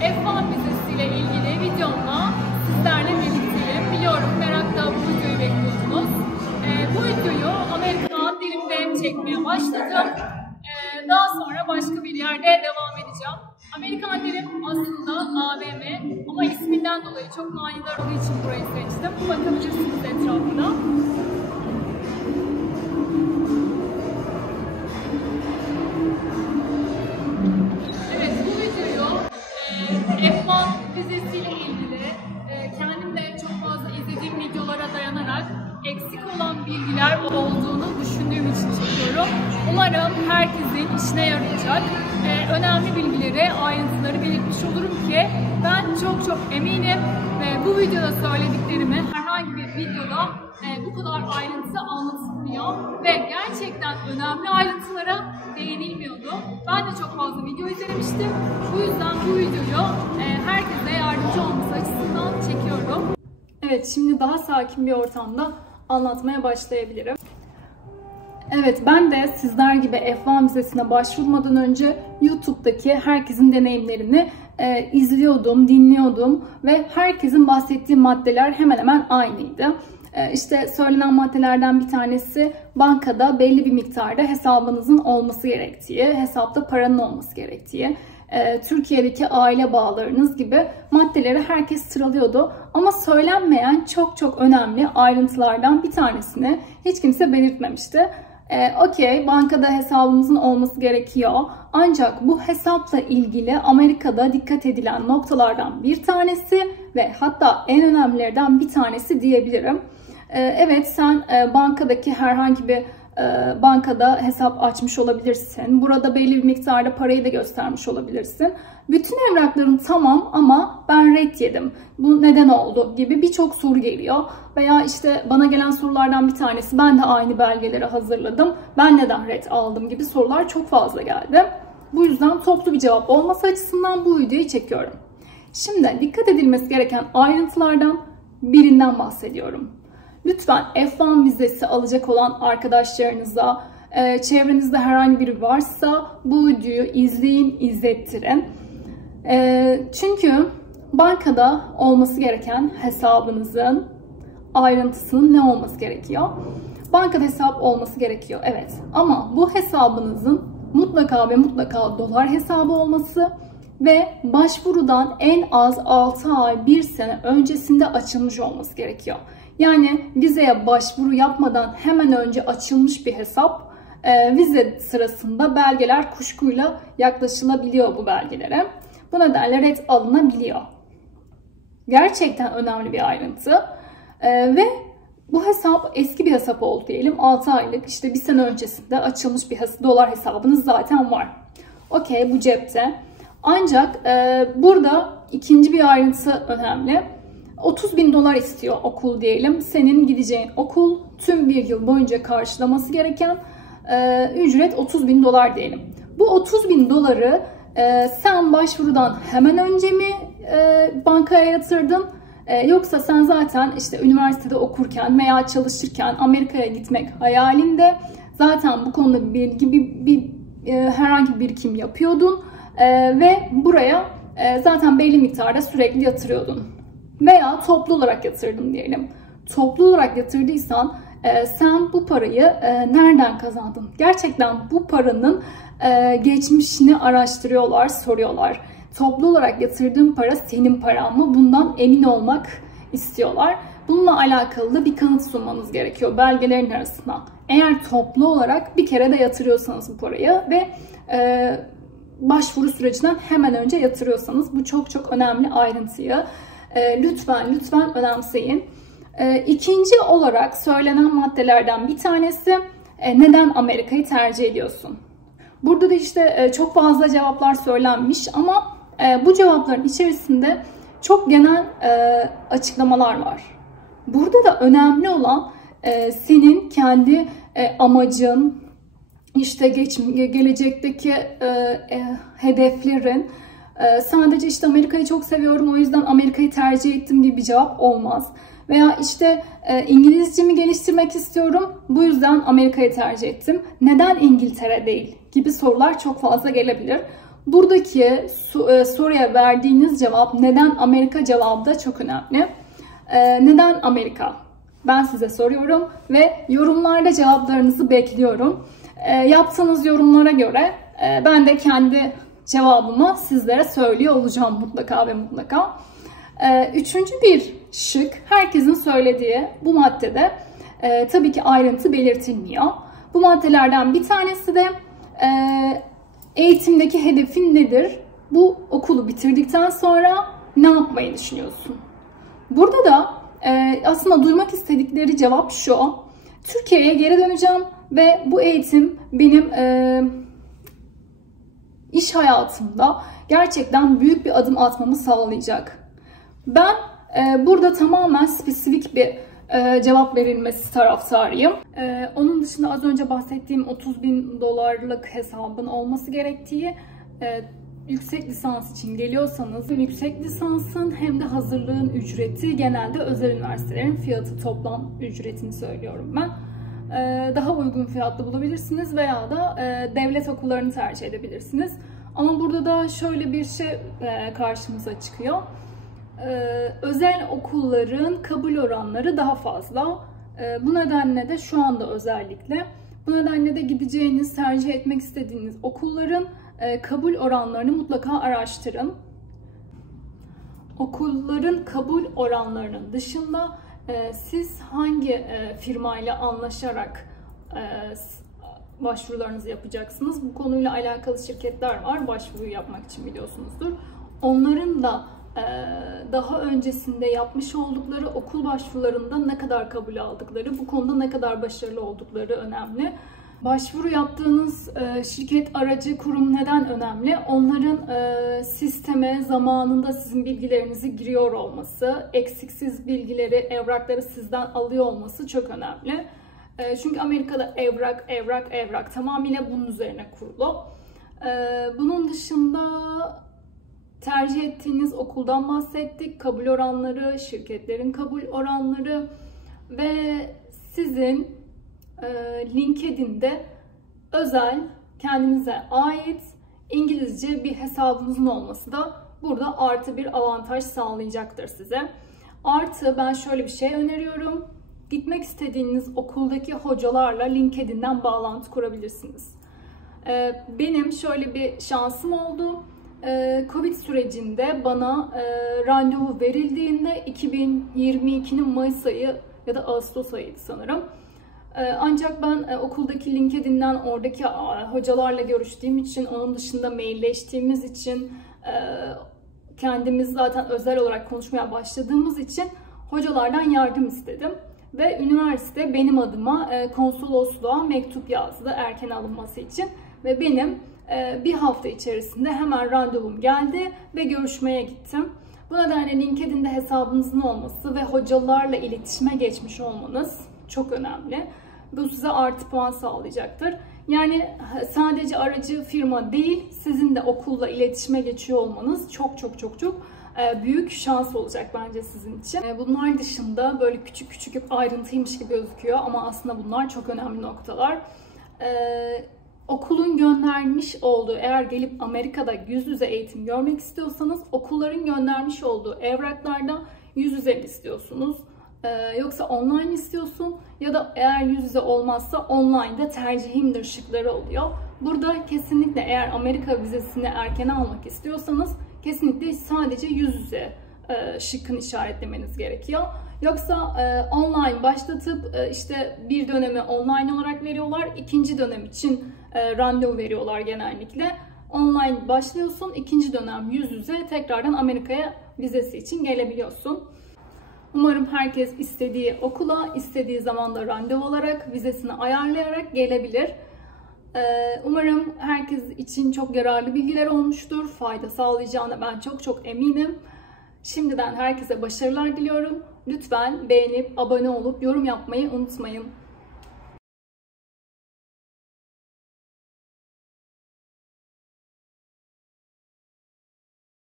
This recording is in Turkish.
F1 vizesiyle ilgili videomla sizlerle birlikteyim. Biliyorum merakla bu videoyu bekliyordunuz. Bu videoyu Amerikan dilimde çekmeye başladım. Daha sonra başka bir yerde devam edeceğim. Amerikan dilim aslında AVM ama isminden dolayı çok manidar olduğu için burayı seçtim. Bakabilirsiniz etrafına. Evet, bu videoyu F1 vizesiyle ilgili kendim de çok fazla izlediğim videolara dayanarak eksik olan bilgiler olduğunu düşündüğüm için çekiyorum. Umarım herkesin işine yarayacak önemli bilgileri, ayrıntıları belirtmiş olurum ki ben çok eminim bu videoda söylediklerimi herhangi bir videoda bu kadar ayrıntı anlatılmıyor ve gerçekten önemli ayrıntılara değinilmiyordu. Ben de çok fazla video izlemiştim. Bu yüzden bu videoyu herkese yardımcı olması açısından çekiyorum. Evet, şimdi daha sakin bir ortamda anlatmaya başlayabilirim. Evet, ben de sizler gibi F1 vizesine başvurmadan önce YouTube'daki herkesin deneyimlerini izliyordum, dinliyordum ve herkesin bahsettiği maddeler hemen hemen aynıydı. İşte söylenen maddelerden bir tanesi bankada belli bir miktarda hesabınızın olması gerektiği, hesapta paranın olması gerektiği, Türkiye'deki aile bağlarınız gibi maddeleri herkes sıralıyordu. Ama söylenmeyen çok önemli ayrıntılardan bir tanesini hiç kimse belirtmemişti. Okey, bankada hesabımızın olması gerekiyor. Ancak bu hesapla ilgili Amerika'da dikkat edilen noktalardan bir tanesi ve hatta en önemlilerden bir tanesi diyebilirim. Evet, sen bankadaki herhangi bir bankada hesap açmış olabilirsin. Burada belli bir miktarda parayı da göstermiş olabilirsin. Bütün evrakların tamam ama ben ret yedim. Bu neden oldu gibi birçok soru geliyor. Veya işte bana gelen sorulardan bir tanesi, ben de aynı belgeleri hazırladım, ben neden ret aldım gibi sorular çok fazla geldi. Bu yüzden toplu bir cevap olması açısından bu videoyu çekiyorum. Şimdi dikkat edilmesi gereken ayrıntılardan birinden bahsediyorum. Lütfen F1 vizesi alacak olan arkadaşlarınıza, çevrenizde herhangi biri varsa bu videoyu izleyin, izlettirin. Çünkü bankada olması gereken hesabınızın ayrıntısının ne olması gerekiyor? Bankada hesap olması gerekiyor, evet. Ama bu hesabınızın mutlaka ve mutlaka dolar hesabı olması ve başvurudan en az 6 ay, 1 sene öncesinde açılmış olması gerekiyor. Yani vizeye başvuru yapmadan hemen önce açılmış bir hesap, vize sırasında belgeler kuşkuyla yaklaşılabiliyor bu belgelere. Bu nedenle ret alınabiliyor. Gerçekten önemli bir ayrıntı. Ve bu hesap eski bir hesap oldu diyelim. 6 aylık, işte 1 sene öncesinde açılmış bir dolar hesabınız zaten var. Okey, bu cepte. Ancak burada ikinci bir ayrıntı önemli. 30.000 dolar istiyor okul diyelim. Senin gideceğin okul tüm bir yıl boyunca karşılaması gereken ücret 30.000 dolar diyelim. Bu 30.000 doları sen başvurudan hemen önce mi bankaya yatırdın? Yoksa sen zaten işte üniversitede okurken veya çalışırken Amerika'ya gitmek hayalinde zaten bu konuda bilgi herhangi bir birikim yapıyordun ve buraya zaten belli miktarda sürekli yatırıyordun. Veya toplu olarak yatırdın diyelim. Toplu olarak yatırdıysan sen bu parayı nereden kazandın? Gerçekten bu paranın geçmişini araştırıyorlar, soruyorlar. Toplu olarak yatırdığın para senin paran mı? Bundan emin olmak istiyorlar. Bununla alakalı da bir kanıt sunmanız gerekiyor belgelerin arasına. Eğer toplu olarak bir kere de yatırıyorsanız bu parayı ve başvuru sürecinden hemen önce yatırıyorsanız, bu çok önemli ayrıntıyı lütfen önemseyin. İkinci olarak söylenen maddelerden bir tanesi, neden Amerika'yı tercih ediyorsun? Burada da işte çok fazla cevaplar söylenmiş ama bu cevapların içerisinde çok genel açıklamalar var. Burada da önemli olan senin kendi amacın, işte gelecekteki hedeflerin. Sadece işte Amerika'yı çok seviyorum, o yüzden Amerika'yı tercih ettim gibi bir cevap olmaz. Veya işte İngilizcemi geliştirmek istiyorum, bu yüzden Amerika'yı tercih ettim. Neden İngiltere değil gibi sorular çok fazla gelebilir. buradaki soruya verdiğiniz cevap neden Amerika cevabı da çok önemli. Neden Amerika? Ben size soruyorum ve yorumlarda cevaplarınızı bekliyorum. Yaptığınız yorumlara göre ben de kendi cevabımı sizlere söylüyor olacağım mutlaka ve mutlaka. Üçüncü bir şık, herkesin söylediği bu maddede tabii ki ayrıntı belirtilmiyor. Bu maddelerden bir tanesi de eğitimdeki hedefin nedir? Bu okulu bitirdikten sonra ne yapmayı düşünüyorsun? Burada da aslında duymak istedikleri cevap şu: Türkiye'ye geri döneceğim ve bu eğitim benim iş hayatımda gerçekten büyük bir adım atmamı sağlayacak. Ben burada tamamen spesifik bir cevap verilmesi taraftarıyım. Onun dışında az önce bahsettiğim $30.000 hesabın olması gerektiği, yüksek lisans için geliyorsanız yüksek lisansın hem de hazırlığın ücreti, genelde özel üniversitelerin fiyatı, toplam ücretini söylüyorum ben. Daha uygun fiyatlı bulabilirsiniz veya da devlet okullarını tercih edebilirsiniz. Ama burada da şöyle bir şey karşımıza çıkıyor. Özel okulların kabul oranları daha fazla. Bu nedenle de şu anda özellikle bu nedenle de gideceğiniz, tercih etmek istediğiniz okulların kabul oranlarını mutlaka araştırın. Okulların kabul oranlarının dışında siz hangi firmayla anlaşarak başvurularınızı yapacaksınız? Bu konuyla alakalı şirketler var, başvuru yapmak için biliyorsunuzdur. Onların da daha öncesinde yapmış oldukları okul başvurularında ne kadar kabul aldıkları, bu konuda ne kadar başarılı oldukları önemli. Başvuru yaptığınız şirket, aracı, kurum neden önemli? Onların sisteme zamanında sizin bilgilerinizi giriyor olması, eksiksiz bilgileri, evrakları sizden alıyor olması çok önemli. Çünkü Amerika'da evrak tamamıyla bunun üzerine kurulu. Bunun dışında tercih ettiğiniz okuldan bahsettik, kabul oranları, şirketlerin kabul oranları ve sizin LinkedIn'de özel, kendinize ait İngilizce bir hesabınızın olması da burada artı bir avantaj sağlayacaktır size. Artı ben şöyle bir şey öneriyorum. Gitmek istediğiniz okuldaki hocalarla LinkedIn'den bağlantı kurabilirsiniz. Benim şöyle bir şansım oldu. Covid sürecinde bana randevu verildiğinde 2022'nin Mayıs ayı ya da Ağustos ayıydı sanırım. Ancak ben okuldaki LinkedIn'den oradaki hocalarla görüştüğüm için, onun dışında mailleştiğimiz için, kendimiz zaten özel olarak konuşmaya başladığımız için hocalardan yardım istedim. Ve üniversite benim adıma konsolosluğa mektup yazdı erken alınması için. Ve benim bir hafta içerisinde hemen randevum geldi ve görüşmeye gittim. Bu nedenle LinkedIn'de hesabınızın olması ve hocalarla iletişime geçmiş olmanız çok önemli. Bu size artı puan sağlayacaktır. Yani sadece aracı firma değil, sizin de okulla iletişime geçiyor olmanız çok büyük şans olacak bence sizin için. Bunlar dışında böyle küçük ayrıntıymış gibi gözüküyor ama aslında bunlar çok önemli noktalar. Okulun göndermiş olduğu, eğer gelip Amerika'da yüz yüze eğitim görmek istiyorsanız okulların göndermiş olduğu evraklarda yüz yüze mi istiyorsunuz? Yoksa online istiyorsun ya da eğer yüz yüze olmazsa online'da tercihimdir şıkları oluyor. Burada kesinlikle eğer Amerika vizesini erken almak istiyorsanız kesinlikle sadece yüz yüze şıkkını işaretlemeniz gerekiyor. Yoksa online başlatıp işte bir dönemi online olarak veriyorlar, ikinci dönem için randevu veriyorlar genellikle. Online başlıyorsun, ikinci dönem yüz yüze tekrardan Amerika'ya vizesi için gelebiliyorsun. Umarım herkes istediği okula, istediği zamanda randevu olarak, vizesini ayarlayarak gelebilir. Umarım herkes için çok yararlı bilgiler olmuştur. Fayda sağlayacağına ben çok eminim. Şimdiden herkese başarılar diliyorum. Lütfen beğenip, abone olup, yorum yapmayı unutmayın.